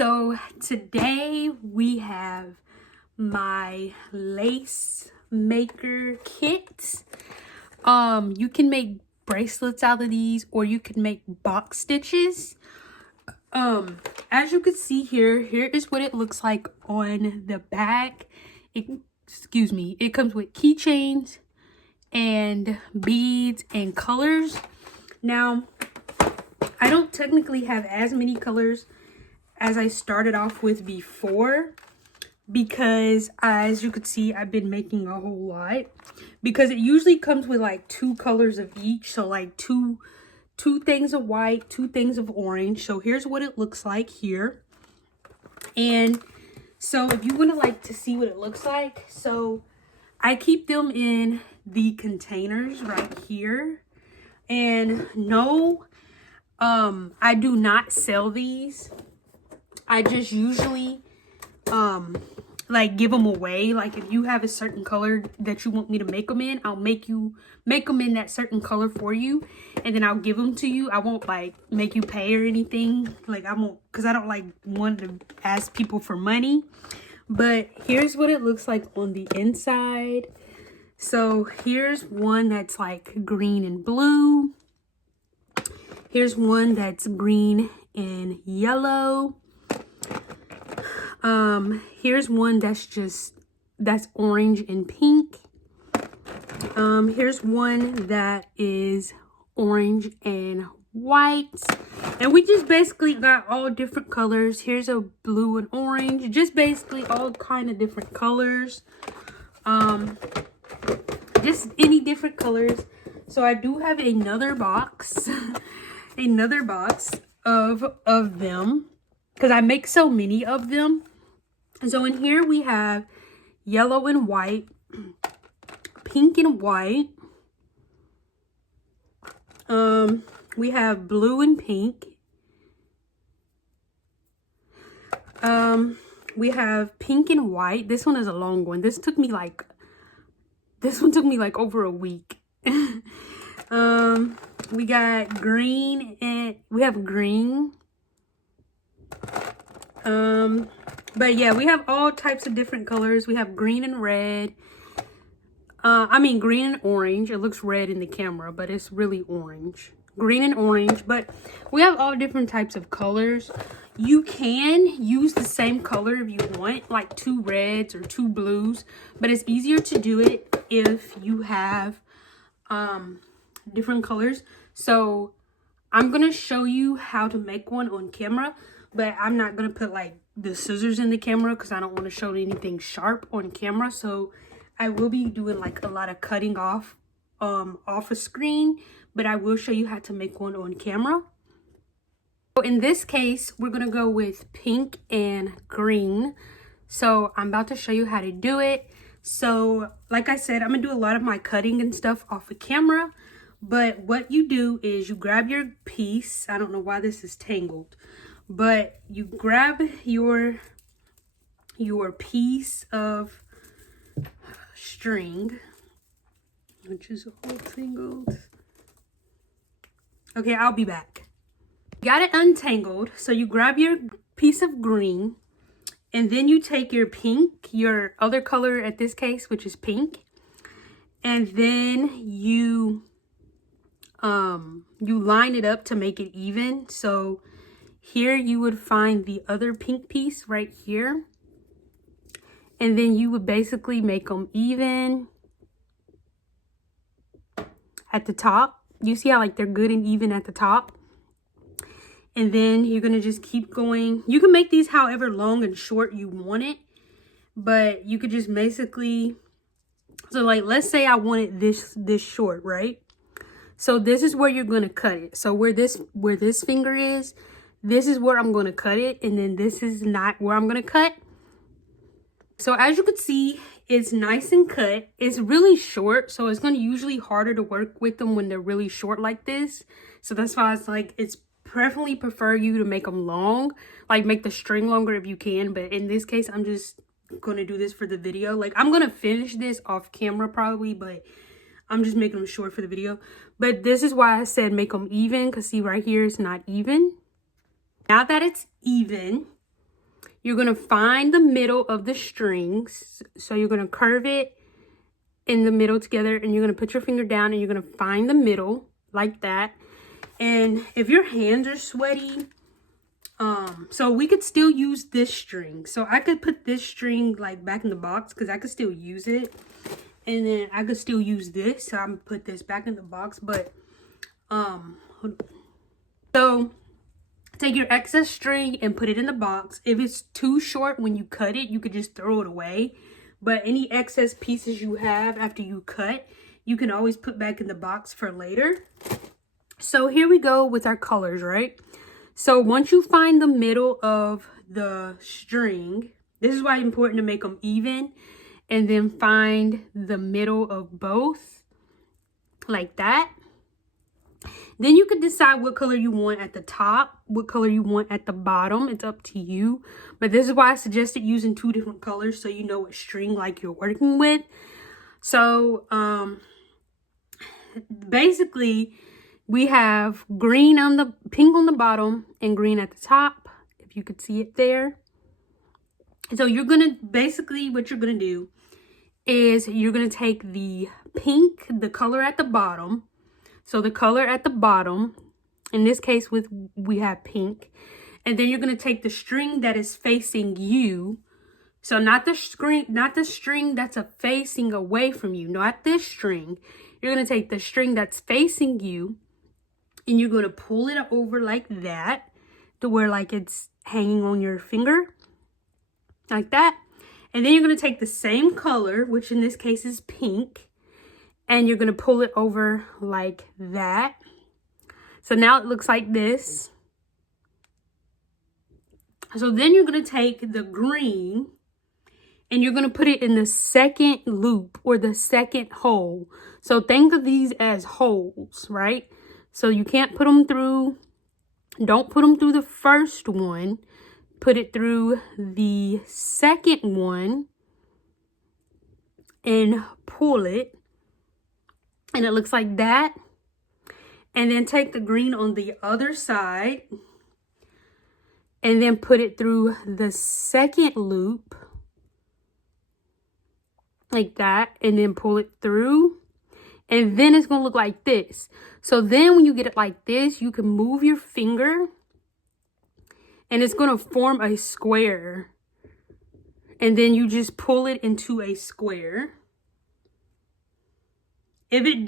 So today we have my lace maker kit. You can make bracelets out of these, or you can make box stitches. As you can see here is what it looks like on the back. It comes with keychains and beads and colors. Now, I don't technically have as many colors as I started off with before, because as you could see, I've been making a whole lot, because it usually comes with like 2 colors of each. So like two things of white, 2 things of orange. So here's what it looks like here. And so if you want to like to see what it looks like, so I keep them in the containers right here. And no, I do not sell these. I just usually like give them away. Like if you have a certain color that you want me to make them in, I'll make them in that certain color for you, and then I'll give them to you. I won't like make you pay or anything. Like I won't, because I don't like want to ask people for money. But here's what it looks like on the inside. So here's one that's like green and blue. Here's one that's green and yellow. Here's one that's orange and pink. Here's one that is orange and white. And we just basically got all different colors. Here's a blue and orange, just basically all kind of different colors. Just any different colors. So I do have another box, another box of them, because I make so many of them. So in here we have yellow and white, pink and white. We have blue and pink. We have pink and white. This one is a long one. This one took me like over a week. We got green, and we have green. But yeah, we have all types of different colors. We have green and red. Green and orange. It looks red in the camera, but it's really orange. Green and orange. But we have all different types of colors. You can use the same color if you want, like 2 reds or 2 blues. But it's easier to do it if you have different colors. So I'm going to show you how to make one on camera. But I'm not going to put like the scissors in the camera, because I don't want to show anything sharp on camera. So I will be doing like a lot of cutting off a screen, but I will show you how to make one on camera. So in this case, we're going to go with pink and green. So I'm about to show you how to do it. So like I said, I'm going to do a lot of my cutting and stuff off of camera. But what you do is you grab your piece. I don't know why this is tangled. But you grab your piece of string, which is all tangled. Okay, I'll be back. Got it untangled. So you grab your piece of green, and then you take your pink, your other color at this case, which is pink, and then you line it up to make it even. So here you would find the other pink piece right here. And then you would basically make them even at the top. You see how like they're good and even at the top. And then you're going to just keep going. You can make these however long and short you want it. But you could just basically, so like let's say I wanted this short, right? So this is where you're going to cut it. So where this finger is, this is where I'm going to cut it. And then this is not where I'm going to cut. So as you can see, it's nice and cut. It's really short. So it's going to usually harder to work with them when they're really short like this. So that's why it's like, it's preferably prefer you to make them long. Like make the string longer if you can. But in this case, I'm just going to do this for the video. Like I'm going to finish this off camera probably, but I'm just making them short for the video. But this is why I said make them even, because see right here, it's not even. Now that it's even, you're going to find the middle of the strings. So you're going to curve it in the middle together, and you're going to put your finger down and you're going to find the middle like that. And if your hands are sweaty, so we could still use this string. So I could put this string like back in the box because I could still use it. And then I could still use this. So I'm gonna put this back in the box. But so take your excess string and put it in the box. If it's too short when you cut it, you could just throw it away. But any excess pieces you have after you cut, you can always put back in the box for later. So here we go with our colors, right? So once you find the middle of the string, this is why it's important to make them even, and then find the middle of both like that. Then you can decide what color you want at the top, what color you want at the bottom. It's up to you. But this is why I suggested using 2 different colors so you know what string like you're working with. So basically we have green on the pink on the bottom and green at the top, if you could see it there. So you're gonna basically what you're gonna do is you're gonna take the pink, the color at the bottom. So the color at the bottom, in this case we have pink, and then you're gonna take the string that is facing you. So not the string that's facing away from you, not this string. You're gonna take the string that's facing you, and you're gonna pull it over like that to where like it's hanging on your finger, like that. And then you're gonna take the same color, which in this case is pink, and you're gonna pull it over like that. So now it looks like this. So then you're gonna take the green and you're gonna put it in the second loop or the second hole. So think of these as holes, right? So you can't put them through, don't put them through the first one. Put it through the second one and pull it. And it looks like that. And then take the green on the other side and then put it through the second loop like that, and then pull it through. And then it's going to look like this. So then when you get it like this, you can move your finger and it's going to form a square. And then you just pull it into a square. If it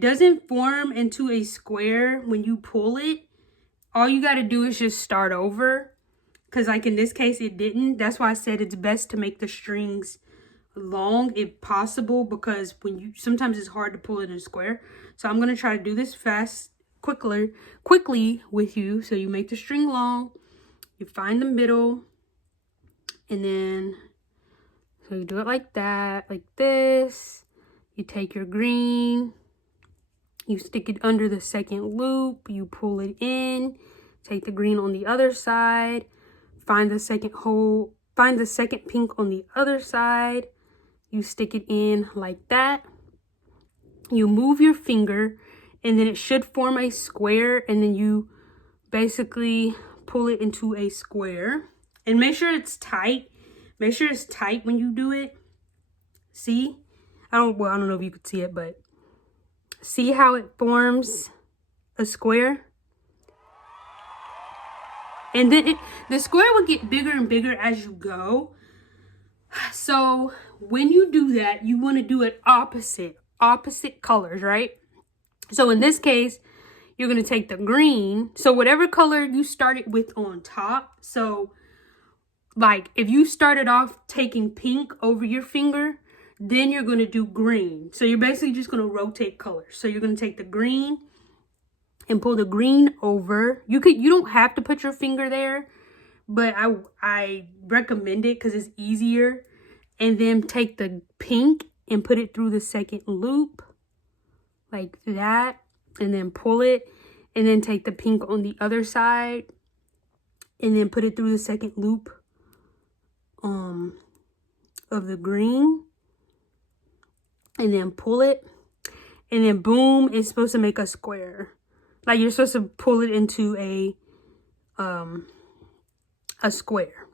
doesn't form into a square when you pull it, all you got to do is just start over. Because like in this case, it didn't. That's why I said it's best to make the strings long if possible, because sometimes it's hard to pull it in a square. So I'm going to try to do this quickly with you. So you make the string long, you find the middle, and then so you do it like that, like this. You take your green, you stick it under the second loop, you pull it in, take the green on the other side, find the second hole, find the second pink on the other side, you stick it in like that. You move your finger and then it should form a square, and then you basically pull it into a square. And make sure it's tight. Make sure it's tight when you do it. See? I don't know if you could see it, but see how it forms a square? And then the square will get bigger and bigger as you go. So when you do that, you want to do it opposite colors, right? So in this case, you're going to take the green. So whatever color you started with on top. So like if you started off taking pink over your finger, then you're going to do green. So you're basically just going to rotate colors. So you're going to take the green and pull the green over. You don't have to put your finger there, but I recommend it because it's easier. And then take the pink and put it through the second loop like that, and then pull it, and then take the pink on the other side and then put it through the second loop of the green, and then pull it, and then boom, it's supposed to make a square. Like you're supposed to pull it into a a square.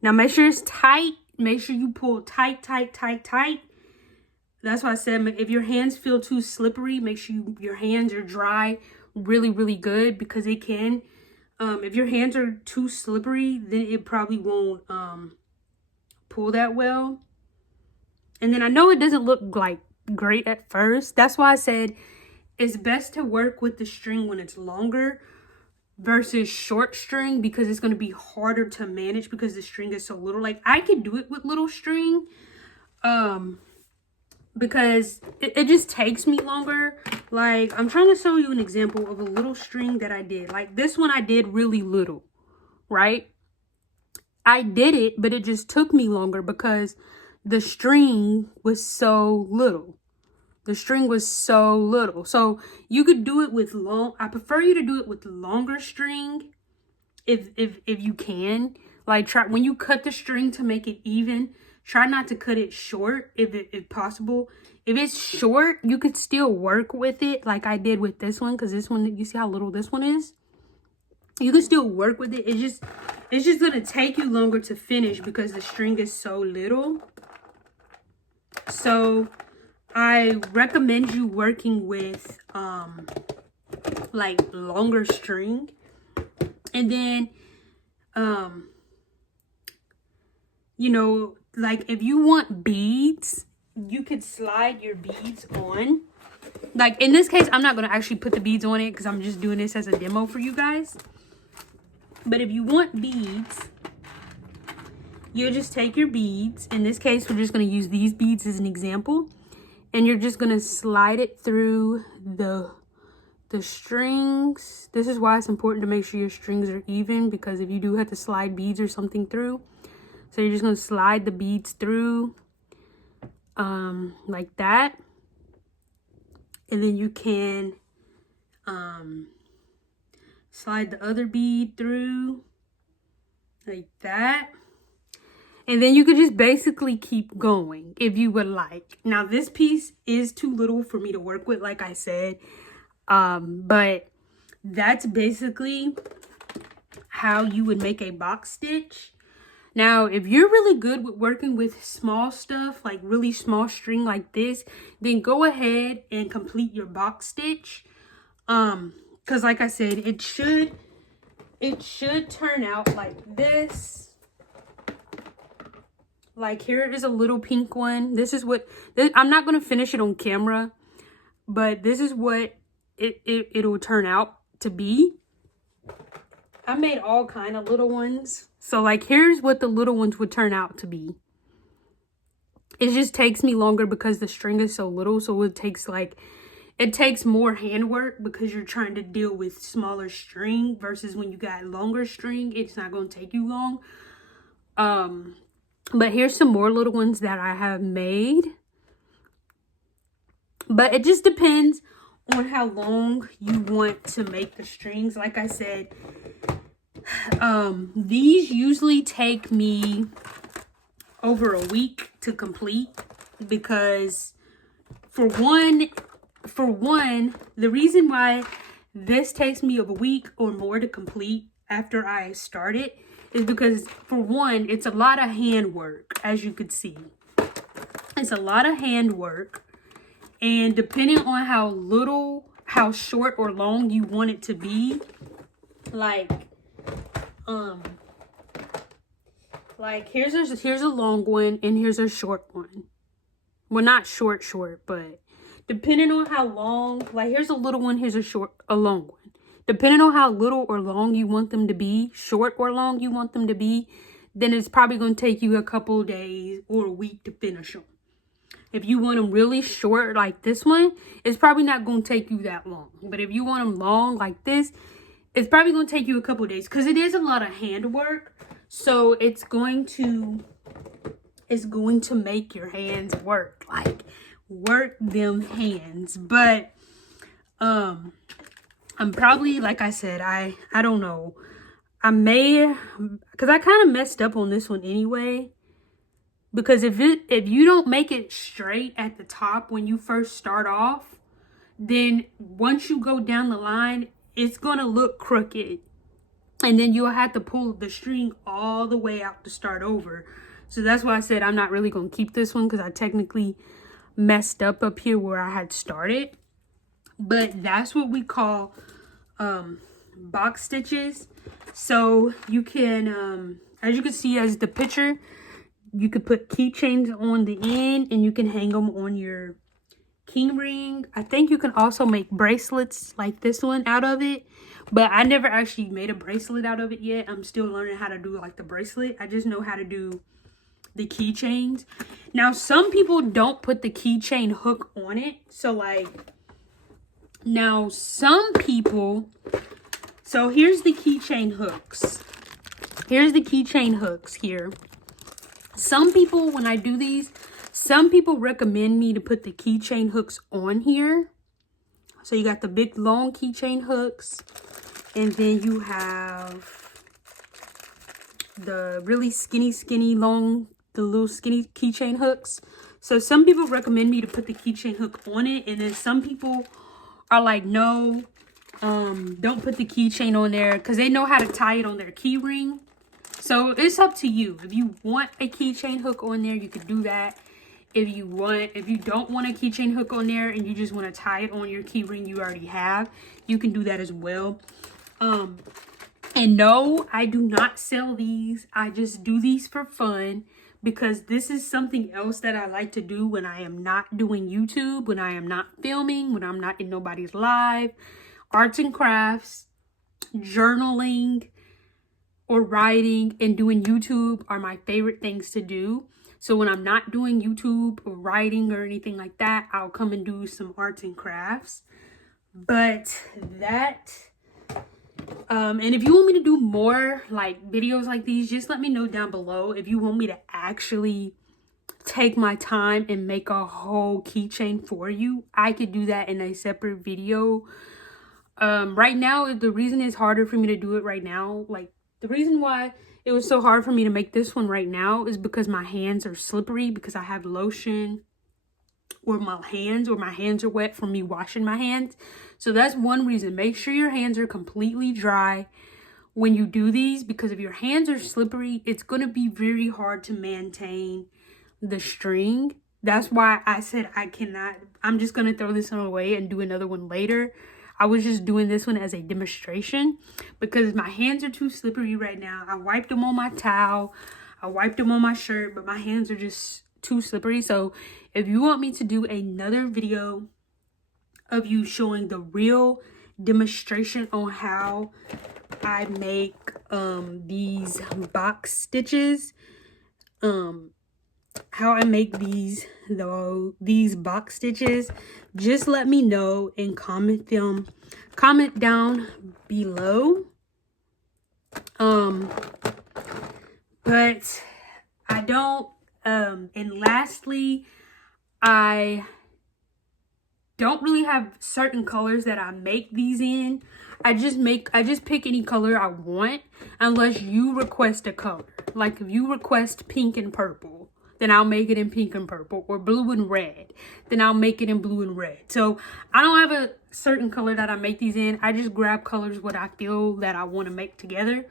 Now make sure it's tight. Make sure you pull tight, tight, tight, tight. That's why I said if your hands feel too slippery, make sure your hands are dry really, really good, because it can. If your hands are too slippery, then it probably won't pull that well. And then I know it doesn't look like great at first. That's why I said it's best to work with the string when it's longer versus short string, because it's going to be harder to manage because the string is so little. Like I can do it with little string because it just takes me longer. Like I'm trying to show you an example of a little string that I did. Like this one I did really little, right? I did it, but it just took me longer because the string was so little. The string was so little. So you could do it with I prefer you to do it with longer string if you can. Like try when you cut the string to make it even, try not to cut it short if possible. If it's short, you could still work with it like I did with this one, because this one, you see how little this one is? You can still work with it. It's just gonna take you longer to finish because the string is so little. So I recommend you working with like longer string. And then you know, like if you want beads, you could slide your beads on. Like in this case, I'm not going to actually put the beads on it because I'm just doing this as a demo for you guys. But if you want beads, you'll just take your beads. In this case, we're just going to use these beads as an example. And you're just going to slide it through the strings. This is why it's important to make sure your strings are even, because if you do have to slide beads or something through. So you're just going to slide the beads through like that. And then you can slide the other bead through like that. And then you could just basically keep going if you would like. Now this piece is too little for me to work with, like I said. But that's basically how you would make a box stitch. Now, if you're really good with working with small stuff, like really small string like this, then go ahead and complete your box stitch. Because like I said, it should turn out like this. Like here is a little pink one. This is what, I'm not going to finish it on camera, but this is what it'll turn out to be. I made all kind of little ones. So like here's what the little ones would turn out to be. It just takes me longer because the string is so little. So it takes more handwork because you're trying to deal with smaller string versus when you got longer string, it's not going to take you long. But here's some more little ones that I have made. But it just depends on how long you want to make the strings. Like I said, these usually take me over a week to complete, because for one, the reason why this takes me a week or more to complete after I start it is because, for one, it's a lot of handwork, as you could see. It's a lot of handwork, and depending on how short or long you want it to be, like here's a long one and here's a short one. Well, not short, but depending on how long, like here's a little one, here's a long one. Depending on how little or long you want them to be, short or long you want them to be, then it's probably going to take you a couple days or a week to finish them. If you want them really short like this one, it's probably not going to take you that long. But if you want them long like this, it's probably going to take you a couple days because it is a lot of handwork. So it's going to make your hands work. Like, work them hands. But I'm probably, like I said, I don't know. Because I kind of messed up on this one anyway. Because if you don't make it straight at the top when you first start off, then once you go down the line, it's going to look crooked. And then you'll have to pull the string all the way out to start over. So that's why I said I'm not really going to keep this one, because I technically messed up here where I had started. But that's what we call box stitches. So you can, as you can see as the picture, you could put keychains on the end and you can hang them on your key ring. I think you can also make bracelets like this one out of it, but I never actually made a bracelet out of it yet. I'm still learning how to do like the bracelet. I just know how to do the keychains. Now some people don't put the keychain hook on it, so like now some people, so here's the keychain hooks. Here's the keychain hooks here. Some people, when I do these, some people recommend me to put the keychain hooks on here. So you got the big long keychain hooks, and then you have the really skinny long, the little skinny keychain hooks. So some people recommend me to put the keychain hook on it, and then some people are like, no, don't put the keychain on there, because they know how to tie it on their key ring. So it's up to you. If you want a keychain hook on there, you could do that. If you don't want a keychain hook on there and you just want to tie it on your key ring you already have, you can do that as well. And no, I do not sell these. I just do these for fun, because this is something else that I like to do when I am not doing YouTube, when I am not filming, when I'm not in nobody's live. Arts and crafts, journaling, or writing and doing YouTube are my favorite things to do. So when I'm not doing YouTube or writing or anything like that, I'll come and do some arts and crafts. But that, and if you want me to do more like videos like these, just let me know down below. If you want me to actually take my time and make a whole keychain for you, I could do that in a separate video. Right now, the reason it's harder for me to do it right now, like the reason why it was so hard for me to make this one right now is because my hands are slippery, because I have lotion or my hands are wet from me washing my hands. So that's one reason. Make sure your hands are completely dry when you do these, because if your hands are slippery, it's going to be very hard to maintain the string. That's why I said I'm just going to throw this one away and do another one later. I was just doing this one as a demonstration because my hands are too slippery right now. I wiped them on my towel. I wiped them on my shirt, but my hands are just too slippery. So if you want me to do another video of you showing the real demonstration on how I make these box stitches, how I make these box stitches, just let me know and comment down below. But I don't and lastly, I don't really have certain colors that I make these in. I just pick any color I want unless you request a color. Like if you request pink and purple, then I'll make it in pink and purple, or blue and red, then I'll make it in blue and red. So I don't have a certain color that I make these in. I just grab colors what I feel that I want to make together.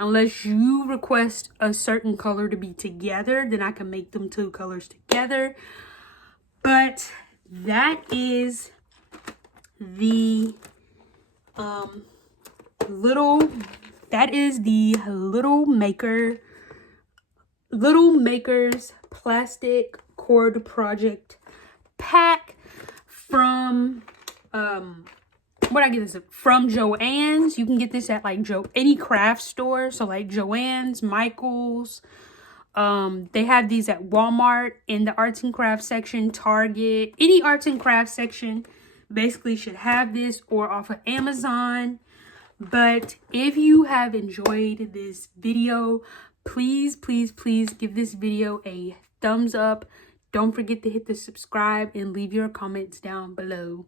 Unless you request a certain color to be together, then I can make them two colors together. But that is the Little Makers Plastic Cord Project pack from where I get this from? Joann's. You can get this at like any craft store, so like Joann's, Michael's. They have these at Walmart in the arts and crafts section, Target, any arts and crafts section basically should have this, or off of Amazon. But if you have enjoyed this video, please give this video a thumbs up. Don't forget to hit the subscribe and leave your comments down below.